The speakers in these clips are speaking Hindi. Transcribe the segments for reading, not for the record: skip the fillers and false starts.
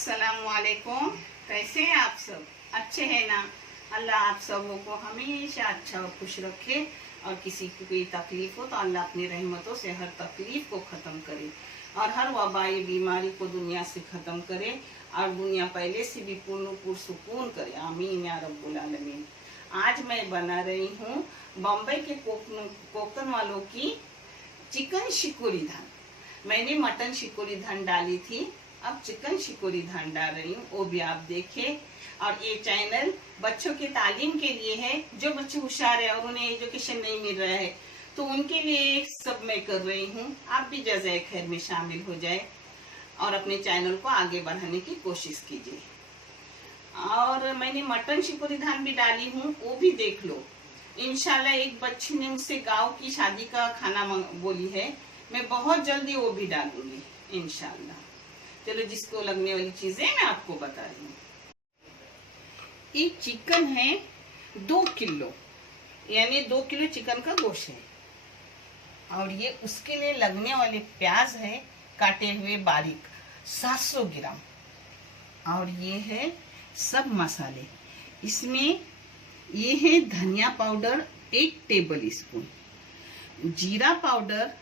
अस्सलामुअलैकुम। कैसे हैं आप सब? अच्छे हैं ना? अल्लाह आप सबों को हमेशा अच्छा और खुश रखे, और किसी को कोई तकलीफ हो तो अल्लाह अपनी रहमतों से हर तकलीफ को ख़त्म करे और हर वबाई बीमारी को दुनिया से ख़त्म करे, और दुनिया पहले से भी पूर्ण पुरसुकून करे। आमीन या रब्बुल आलमीन। आज मैं बना रही हूँ बम्बई के कोकन वालों की चिकन शिकोरी धान। मैंने मटन शिकोरी धान डाली थी, अब चिकन शिकोरी धान डाल रही हूँ, वो भी आप देखें। और ये चैनल बच्चों के तालीम के लिए है, जो बच्चे होशियार है और उन्हें एजुकेशन नहीं मिल रहा है तो उनके लिए सब मैं कर रही हूँ। आप भी जज़ाए खैर में शामिल हो जाए और अपने चैनल को आगे बढ़ाने की कोशिश कीजिए। और मैंने मटन शिकोरी धान भी डाली हूँ, वो भी देख लो। इंशाल्लाह एक बच्ची ने मुझसे गाँव की शादी का खाना बोली है, मैं बहुत जल्दी वो भी डालूंगी इंशाल्लाह। चलो, जिसको लगने वाली चीजें मैं आपको बता रही हूँ। ये चिकन है 2 किलो, यानी 2 किलो चिकन का गोश्त है। और ये उसके लिए लगने वाले प्याज है काटे हुए बारीक 700 ग्राम। और ये है सब मसाले। इसमें ये है धनिया पाउडर 1 टेबल स्पून, जीरा पाउडर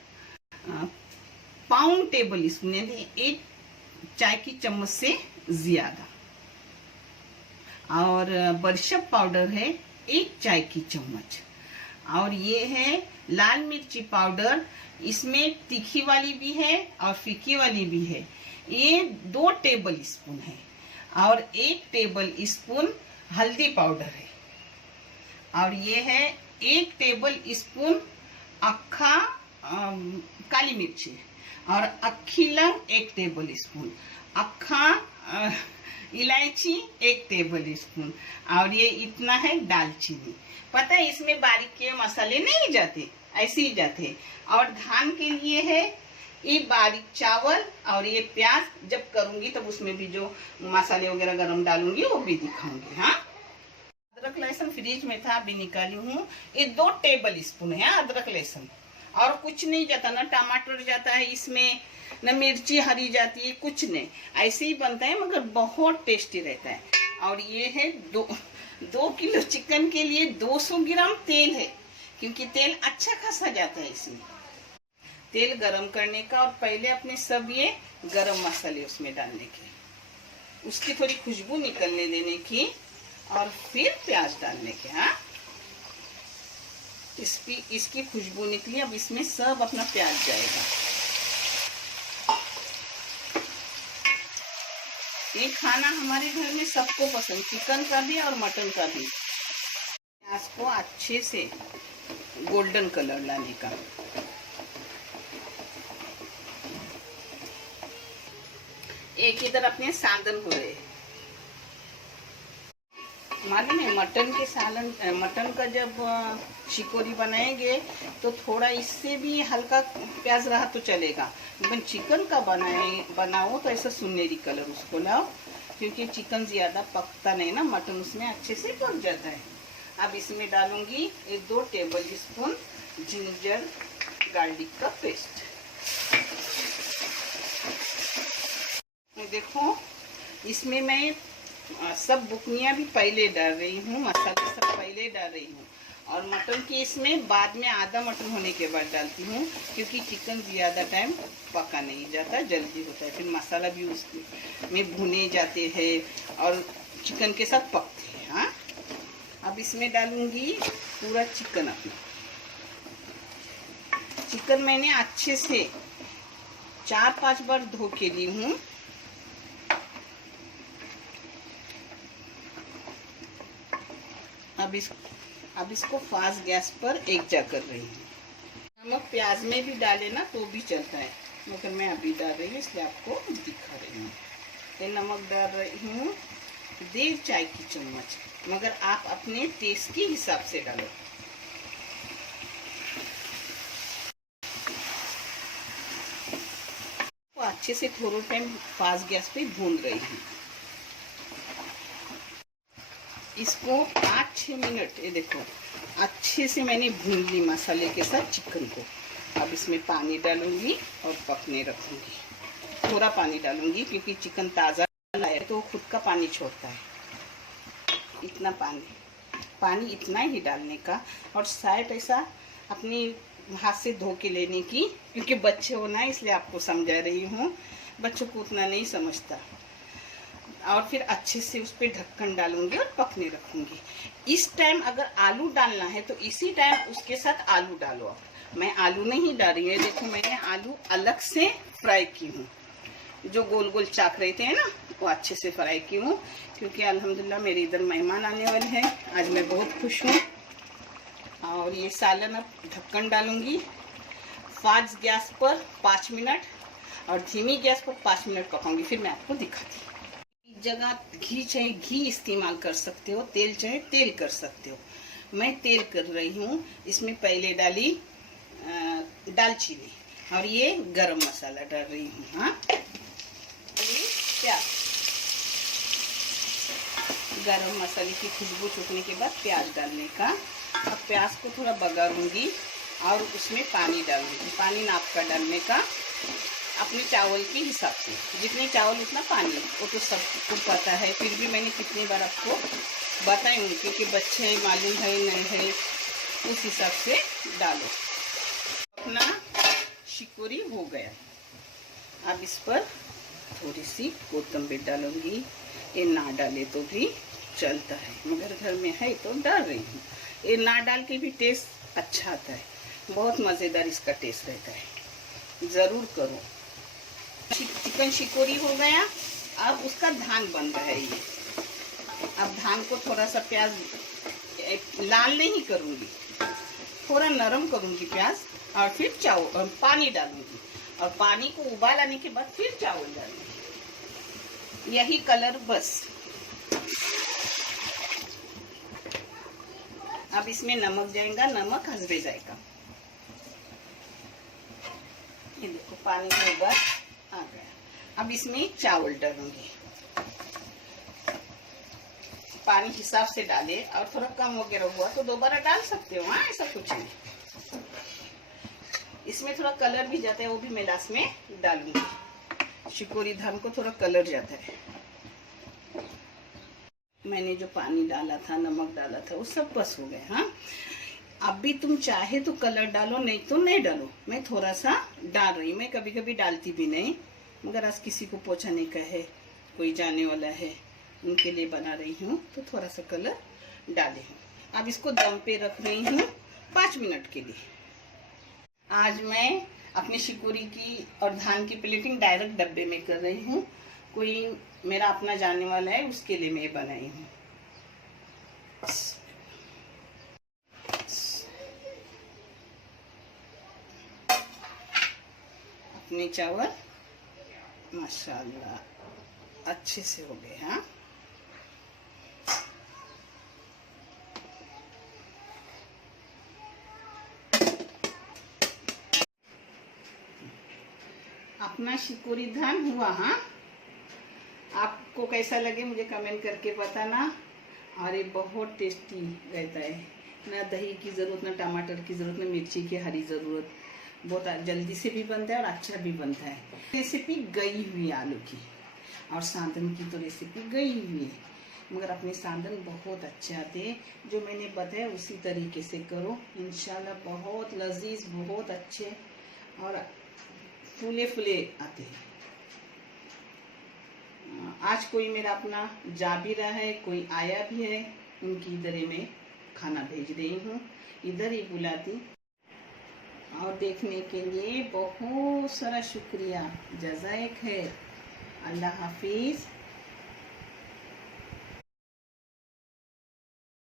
पाउंड टेबल स्पून, यानी 1 चाय की चम्मच से ज्यादा। और बरशब पाउडर है 1 चाय की चम्मच। और ये है लाल मिर्ची पाउडर, इसमें तीखी वाली भी है और फीकी वाली भी है, ये 2 टेबल स्पून है। और 1 टेबल स्पून हल्दी पाउडर है। और ये है 1 टेबल स्पून अक्खा काली मिर्ची, और अक्खी लौंग 1 टेबल स्पून, अक्खा इलायची 1 टेबल स्पून। और ये इतना है दालचीनी। पता है इसमें बारीक के मसाले नहीं जाते, ऐसे ही जाते। और धान के लिए है ये बारीक चावल, और ये प्याज जब करूंगी तब उसमें भी जो मसाले वगैरह गरम डालूंगी वो भी दिखाऊंगी। हाँ, अदरक लहसुन फ्रिज में था, अभी निकाली हूँ। ये 2 टेबल स्पून है अदरक लहसुन, और कुछ नहीं जाता, ना टमाटर जाता है इसमें, न मिर्ची हरी जाती है, कुछ नहीं, ऐसे ही बनता है, मगर बहुत टेस्टी रहता है। और ये है 2 किलो चिकन के लिए 200 ग्राम तेल है, क्योंकि तेल अच्छा खासा जाता है इसमें। तेल गरम करने का, और पहले अपने सब ये गरम मसाले उसमें डालने के, उसकी थोड़ी खुशबू निकलने देने की, और फिर प्याज डालने के। हाँ, इसकी खुशबू निकली, अब इसमें सब अपना प्याज जाएगा। ये खाना हमारे घर में सबको पसंद, चिकन का भी और मटन का भी। प्याज को अच्छे से गोल्डन कलर लाने का। एक इधर अपने सालन हो रहे, मालूम है मटन का जब शिकोरी बनाएंगे तो थोड़ा इससे भी हल्का प्याज रहा तो चलेगा, लेकिन चिकन का बनाओ तो ऐसा सुनहरी कलर उसको लाओ, क्योंकि चिकन ज्यादा पकता नहीं ना, मटन उसमें अच्छे से पक जाता है। अब इसमें डालूंगी 2 टेबल स्पून जिंजर गार्लिक का पेस्ट। देखो, इसमें मैं सब बुकनियाँ भी पहले डाल रही हूँ, मसाले सब पहले डाल रही हूँ, और मटन की इसमें बाद में आधा मटन होने के बाद डालती हूँ, क्योंकि चिकन ज़्यादा टाइम पका नहीं जाता, जल्दी होता है, फिर मसाला भी उसमें भुने जाते हैं और चिकन के साथ पकते हैं। हाँ, अब इसमें डालूंगी पूरा चिकन अपना। चिकन मैंने अच्छे से 4-5 बार धो के ली हूँ। अब इसको फास्ट गैस पर एक जा कर रही हूँ। नमक प्याज में भी डाले ना तो भी चलता है, मगर मैं अभी डाल रही हूँ इसलिए आपको दिखा रही हूँ। ये नमक डाल रही हूँ 1.5 चाय की चम्मच, मगर आप अपने टेस्ट के हिसाब से डालो। तो अच्छे से थोड़ा टाइम फास्ट गैस पे भून रही हूँ। इसको 5-6 मिनट, ये देखो अच्छे से मैंने भून ली मसाले के साथ चिकन को। अब इसमें पानी डालूंगी और पकने रखूंगी। थोड़ा पानी डालूंगी क्योंकि चिकन ताज़ा तो खुद का पानी छोड़ता है, इतना पानी इतना ही डालने का। और शायद ऐसा अपनी हाथ से धो के लेने की, क्योंकि बच्चे हो ना, इसलिए आपको समझा रही हूँ, बच्चों को उतना नहीं समझता। और फिर अच्छे से उस पर ढक्कन डालूंगी और पकने रखूंगी। इस टाइम अगर आलू डालना है तो इसी टाइम उसके साथ आलू डालो। मैं आलू नहीं डाल रही है, देखो मैंने आलू अलग से फ्राई की हूँ, जो गोल गोल चाक रहते हैं ना, वो अच्छे से फ्राई की हूँ, क्योंकि अल्हम्दुलिल्लाह मेरे इधर मेहमान आने वाले हैं। आज मैं बहुत खुश हूँ। और ये सालन अब ढक्कन डालूंगी, फास्ट गैस पर 5 मिनट और धीमी गैस पर 5 मिनट पकाऊंगी, फिर मैं आपको दिखाती हूँ। जगह घी चाहे घी इस्तेमाल कर सकते हो, तेल चाहे तेल कर सकते हो। मैं तेल कर रही हूँ। इसमें पहले डाली दालचीनी और ये गरम मसाला डाल रही हूँ। हाँ, प्याज, गरम मसाले की खुशबू छूटने के बाद प्याज डालने का। अब प्याज को थोड़ा बघारूंगी और उसमें पानी डालूंगी। पानी नाप का डालने का, अपने चावल के हिसाब से, जितने चावल उतना पानी, वो तो सबको पता है, फिर भी मैंने कितनी बार आपको बताई हूँ, क्योंकि बच्चे मालूम है नहीं है, उस हिसाब से डालो। अपना शिकोरी हो गया। अब इस पर थोड़ी सी कोतंबीर डालूंगी। ये ना डाले तो भी चलता है, मगर घर में है तो डाल रही हूँ। ये ना डाल के भी टेस्ट अच्छा आता है, बहुत मज़ेदार इसका टेस्ट रहता है, ज़रूर करो। चिकन शिकोरी हो गया। अब उसका धान बन रहा है ये। अब धान को थोड़ा सा प्याज लाल नहीं करूँगी, थोड़ा नरम करूँगी प्याज, और फिर चावल पानी डालूंगी, और पानी को उबाल आने के बाद फिर चावल डालूंगी। यही कलर बस। अब इसमें नमक जाएगा, नमक हसबे जाएगा। ये देखो पानी का उबाल आ गया। अब इसमें चावल डालूंगी। पानी हिसाब से डाले, और थोड़ा कम वगैरह हुआ तो दोबारा डाल सकते हो। हाँ, ऐसा कुछ नहीं। इसमें थोड़ा कलर भी जाता है, वो भी मैं लास्ट में डालूंगी। शिकोरी धान को थोड़ा कलर जाता है। मैंने जो पानी डाला था, नमक डाला था, वो सब बस हो गया। हाँ, अब भी तुम चाहे तो कलर डालो, नहीं तो नहीं डालो। मैं थोड़ा सा डाल रही हूँ। मैं कभी कभी डालती भी नहीं, मगर आज किसी को पोछाने का है, कोई जाने वाला है, उनके लिए बना रही हूँ, तो थोड़ा सा कलर डाले हूँ। अब इसको दम पे रख रही हूँ 5 मिनट के लिए। आज मैं अपनी शिकोरी की और धान की प्लेटिंग डायरेक्ट डब्बे में कर रही हूँ। कोई मेरा अपना जाने वाला है, उसके लिए मैं बनाई हूँ। अपने चावल माशाल्लाह अच्छे से हो गए। हाँ, अपना शिकोरी धान हुआ। हाँ, आपको कैसा लगे मुझे कमेंट करके बताना। और ये बहुत टेस्टी रहता है, ना दही की ज़रूरत, ना टमाटर की ज़रूरत, ना मिर्ची की हरी ज़रूरत। बहुत जल्दी से भी बनता है और अच्छा भी बनता है। रेसिपी गई हुई आलू की, और साधन की तो रेसिपी गई हुई है, मगर अपने साधन बहुत अच्छे आते हैं। जो मैंने बताया उसी तरीके से करो, इंशाल्लाह बहुत लजीज, बहुत अच्छे और फूले फूले आते हैं। आज कोई मेरा अपना जा भी रहा है, कोई आया भी है, उनकी इधर ही मैं खाना भेज रही हूँ, इधर ही बुलाती। और देखने के लिए बहुत सारा शुक्रिया, जज़ाए खैर। अल्लाह हाफिज़।